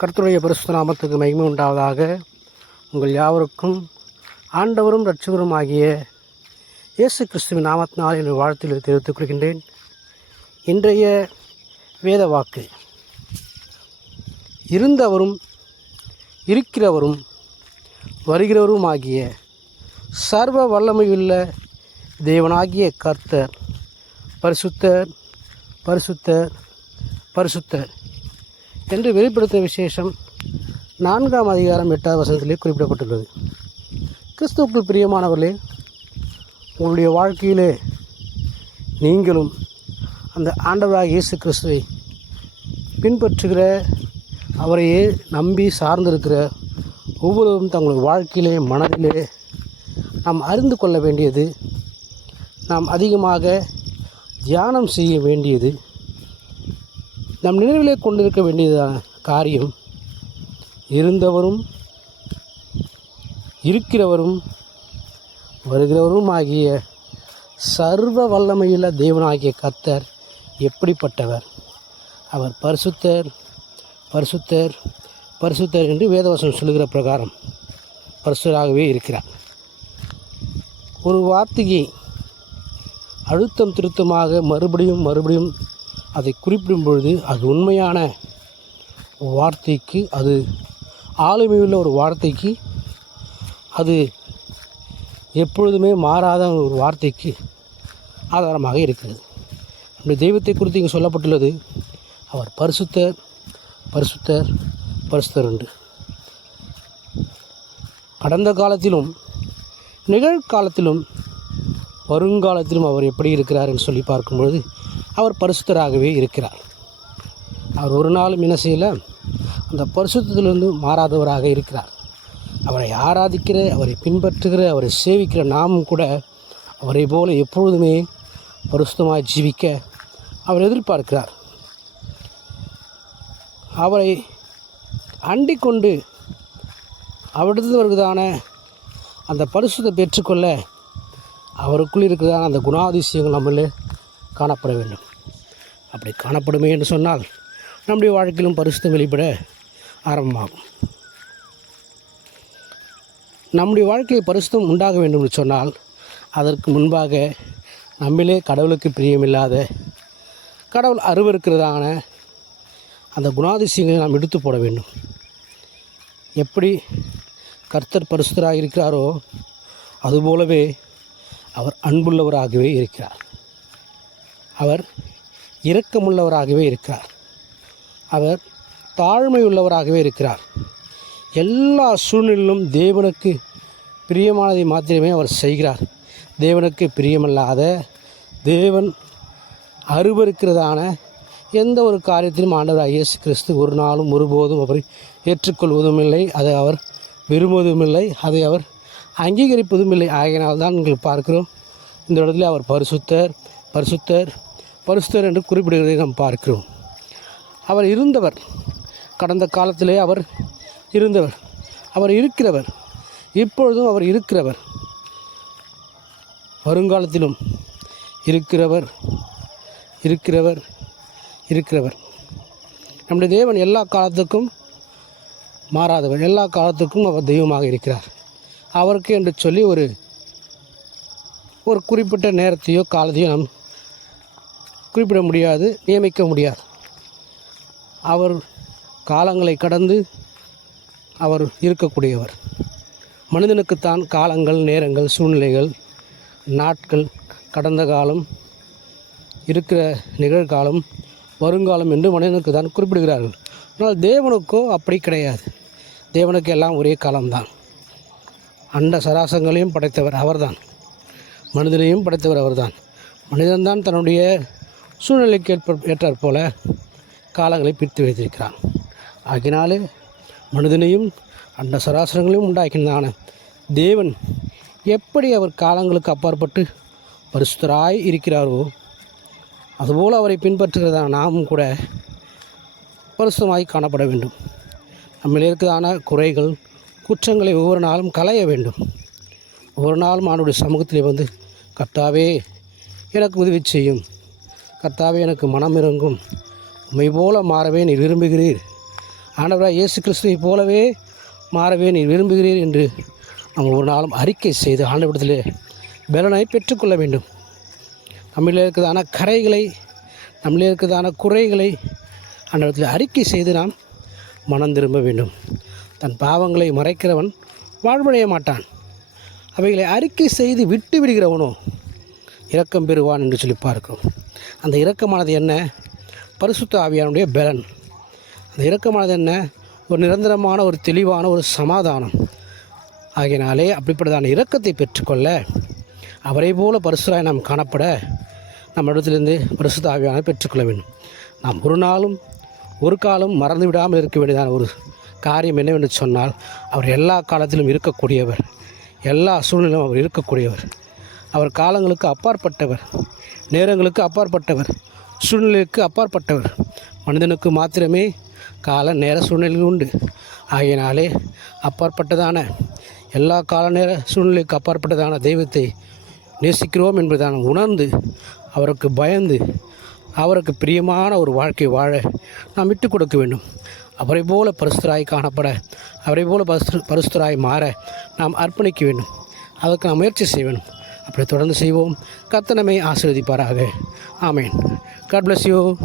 கர்த்தருடைய பரிசுத்த நாமத்துக்கு மகிமை உண்டாவதாக. உங்கள் யாவருக்கும் ஆண்டவரும் இரட்சகரும் ஆகிய இயேசு கிறிஸ்துவின் நாமத்தினால் என் வாழ்த்தில் தெரிவித்துக் கொள்கின்றேன். இன்றைய வேத வாக்கு. இருந்தவரும் இருக்கிறவரும் வருகிறவரும் ஆகிய சர்வ வல்லமையுள்ள தேவனாகிய கர்த்தர் பரிசுத்தர் பரிசுத்தர் பரிசுத்தர். என்று வெளிப்படுத்த விசேஷம் நான்காம் அதிகாரம் எட்டாவது வசனத்திலே குறிப்பிடப்பட்டுள்ளது. கிறிஸ்துவுக்குள் பிரியமானவர்களே உங்களுடைய வாழ்க்கையிலே நீங்களும் அந்த ஆண்டவராக இயேசு கிறிஸ்துவை பின்பற்றுகிற அவரையே நம்பி சார்ந்திருக்கிற ஒவ்வொருவரும் தங்களுடைய வாழ்க்கையிலே மனதிலே நாம் அறிந்து கொள்ள வேண்டியது நாம் அதிகமாக தியானம் செய்ய வேண்டியது நம் நினைவிலே கொண்டிருக்க வேண்டியதான காரியம் இருந்தவரும் இருக்கிறவரும் வருகிறவரும் ஆகிய சர்வ வல்லமையுள்ள தேவனாகிய கத்தர் எப்படிப்பட்டவர்? அவர் பரிசுத்தர் பரிசுத்தர் பரிசுத்தர் என்று வேதவசம் சொல்லுகிற பிரகாரம் பரிசுராகவே இருக்கிறார். ஒரு வார்த்தையை அழுத்தம் திருத்தமாக மறுபடியும் மறுபடியும் அதை குறிப்பிடும் பொழுது அது உண்மையான வார்த்தைக்கு அது ஆளுமையுள்ள ஒரு வார்த்தைக்கு அது எப்பொழுதுமே மாறாத ஒரு வார்த்தைக்கு ஆதாரமாக இருக்கிறது. நம்முடைய தெய்வத்தை குறித்து இங்கே சொல்லப்பட்டுள்ளது அவர் பரிசுத்தர் பரிசுத்தர் பரிசுத்தர் உண்டு கடந்த காலத்திலும் நிகழ்காலத்திலும் வருங்காலத்திலும் அவர் எப்படி இருக்கிறார் என்று சொல்லி பார்க்கும்பொழுது அவர் பரிசுத்தராகவே இருக்கிறார். அவர் ஒரு நாளும் என்ன அந்த பரிசுத்திலிருந்து மாறாதவராக இருக்கிறார். அவரை ஆராதிக்கிற அவரை பின்பற்றுகிற அவரை சேவிக்கிற நாமும் கூட அவரை போல எப்பொழுதுமே பரிசுத்தமாக ஜீவிக்க அவர் எதிர்பார்க்கிறார். அவரை அண்டிக்கொண்டு கொண்டு அந்த பரிசுத்தை பெற்றுக்கொள்ள அவருக்குள் இருக்கிறதான அந்த குணாதிசயங்கள் நம்மளே காணப்பட வேண்டும். அப்படி காணப்படுமே என்று சொன்னால் நம்முடைய வாழ்க்கையிலும் பரிசுத்தம் வெளிப்பட ஆரம்பமாகும். நம்முடைய வாழ்க்கையை பரிசுத்தம் உண்டாக வேண்டும் என்று சொன்னால் அதற்கு முன்பாக நம்மிலே கடவுளுக்கு பிரியமில்லாத கடவுள் அருவருக்கிறதான அந்த குணாதிசயங்களை நாம் எடுத்து போட வேண்டும். எப்படி கர்த்தர் பரிசுத்தராக இருக்கிறாரோ அதுபோலவே அவர் அன்புள்ளவராகவே இருக்கிறார். அவர் இரக்கமுள்ளவராகவே இருக்கிறார். அவர் தாழ்மை உள்ளவராகவே இருக்கிறார். எல்லா சூழ்நிலையிலும் தேவனுக்கு பிரியமானதை மாத்திரமே அவர் செய்கிறார். தேவனுக்கு பிரியமல்லாத தேவன் அருவருக்கிறதான எந்த ஒரு காரியத்திலும் ஆண்டவர் இயேசு கிறிஸ்து ஒரு நாளும் ஒருபோதும் அவரை ஏற்றுக்கொள்வதும் இல்லை அதை அவர் விரும்புவதும் இல்லை அதை அவர் அங்கீகரிப்பதும் இல்லை ஆகையினால்தான் நீங்கள் பார்க்கிறோம். இந்த இடத்துல அவர் பரிசுத்தர் பரிசுத்தர் பரிசுத்தர் என்று குறிப்பிடுவதை நாம் பார்க்கிறோம். அவர் இருந்தவர் கடந்த காலத்திலே அவர் இருந்தவர் அவர் இருக்கிறவர் இப்பொழுதும் அவர் இருக்கிறவர். வருங்காலத்திலும் இருக்கிறவர் இருக்கிறவர் இருக்கிறவர். நம்முடைய தேவன் எல்லா காலத்துக்கும் மாறாதவர். எல்லா காலத்துக்கும் அவர் தெய்வமாக இருக்கிறார். அவருக்கு என்று சொல்லி ஒரு ஒரு குறிப்பிட்ட நேரத்தையோ காலத்தையோ நாம் குறிப்பிட முடியாது நியமிக்க முடியாது. அவர் காலங்களை கடந்து அவர் இருக்கக்கூடியவர். மனிதனுக்குத்தான் காலங்கள் நேரங்கள் சூழ்நிலைகள் நாட்கள் கடந்த காலம் இருக்கிற நிகழ்காலம் வருங்காலம் என்று மனிதனுக்கு தான் குறிப்பிடுகிறார்கள். ஆனால் தேவனுக்கோ அப்படி கிடையாது. தேவனுக்கு எல்லாம் ஒரே காலம்தான். அண்ட சராசங்களையும் படைத்தவர் அவர்தான். மனிதனையும் படைத்தவர் அவர்தான். மனிதன்தான் தன்னுடைய சூழ்நிலைக்கு ஏற்ப ஏற்றாற் போல காலங்களை பிரித்து வைத்திருக்கிறான் ஆகினாலே மனிதனையும் அண்ட சராசரங்களையும் உண்டாக்கினான தேவன் எப்படி அவர் காலங்களுக்கு அப்பாற்பட்டு பரிசுத்தராய் இருக்கிறாரோ அதுபோல் அவரை பின்பற்றுகிறதான நாமும் கூட பரிசுமாய் காணப்பட வேண்டும். நம்மில் இருக்கிறதான குறைகள் குற்றங்களை ஒவ்வொரு நாளும் களைய வேண்டும். ஒவ்வொரு நாளும் ஆண்டுடைய சமூகத்திலே வந்து கர்த்தாவே எனக்கு உதவி செய்யும். கர்த்தாவே எனக்கு மனம் இறங்கும் உண்மை போல மாறவே நீ விரும்புகிறீர். ஆண்டவராக இயேசு கிறிஸ்துவை போலவே மாறவே நீர் விரும்புகிறீர் என்று நாம் ஒரு நாளும் அறிக்கை செய்து ஆண்டவிடத்திலே பலனை பெற்றுக்கொள்ள வேண்டும். நம்மளே இருக்கிறதான கரைகளை நம்மளே இருக்கிறதான குறைகளை ஆண்டவரத்தில் அறிக்கை செய்து நாம் மனம் திரும்ப வேண்டும். தன் பாவங்களை மறைக்கிறவன் வாழ்வடைய மாட்டான். அவைகளை அறிக்கை செய்து விட்டு விடுகிறவனோ இரக்கம் பெறுவான் என்று சொல்லி பார்க்கிறோம். அந்த இரக்கமானது என்ன? பரிசுத்த ஆவியானுடைய பலன். அந்த இரக்கமானது என்ன? ஒரு நிரந்தரமான ஒரு தெளிவான ஒரு சமாதானம். ஆகையினாலே அப்படிப்பட்டதான இரக்கத்தை பெற்றுக்கொள்ள அவரை போல பரிசுராய் நாம் காணப்பட நம்ம இடத்திலிருந்து பரிசுத்த ஆவியான பெற்றுக்கொள்ள வேண்டும். நாம் ஒரு நாளும் ஒரு காலம் மறந்து விடாமல் இருக்க வேண்டியதான ஒரு காரியம் என்னவென்று சொன்னால் அவர் எல்லா காலத்திலும் இருக்கக்கூடியவர். எல்லா சூழ்நிலையும் அவர் இருக்கக்கூடியவர். அவர் காலங்களுக்கு அப்பாற்பட்டவர் நேரங்களுக்கு அப்பாற்பட்டவர் சூழ்நிலைக்கு அப்பாற்பட்டவர். மனிதனுக்கு மாத்திரமே கால நேர சூழ்நிலைகள் உண்டு. ஆகையினாலே அப்பாற்பட்டதான எல்லா கால நேர சூழ்நிலைக்கு அப்பாற்பட்டதான தெய்வத்தை நேசிக்கிறோம் என்பதான உணர்ந்து அவருக்கு பயந்து அவருக்கு பிரியமான ஒரு வாழ்க்கை வாழ நாம் விட்டு கொடுக்க வேண்டும். அவரை போல பரிசுராய் காணப்பட அவரை போல பரிசு பரிசுராய் மாற நாம் அர்ப்பணிக்க வேண்டும். அதற்கு நாம் முயற்சி செய்ய வேண்டும். அப்படி தொடர்ந்து செய்வோம். கத்தனமை ஆசீர்வதிப்பாராக. ஆமேன். God bless you